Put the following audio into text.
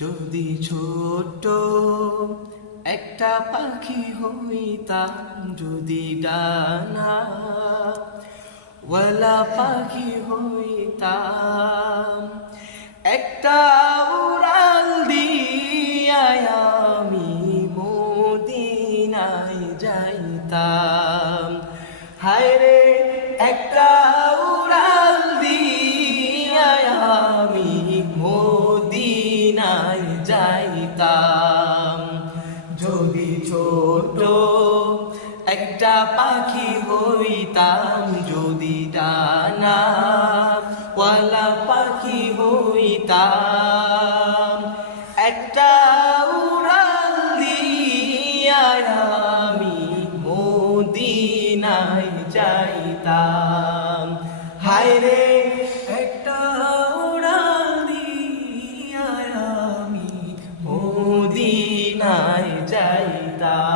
যদি ছোট একটা পাখি হইতাম, যদি ডানা ওয়ালা পাখি হইতাম, একটা উড়াল দিয়া আমি মদিনায় যাইতাম। হায় রে, একটা উড়াল দিয়া আমি মদিনায় যাইতাম। যদি ছোট একটা পাখি হইতাম, যদি ডানা ওয়ালা পাখি হইতাম, একটা উড়াল দিয়া আমি মদিনায় যাইতাম। হায় রে, একটা উড়াল দিয়া আমি মদিনায় যাইতাম।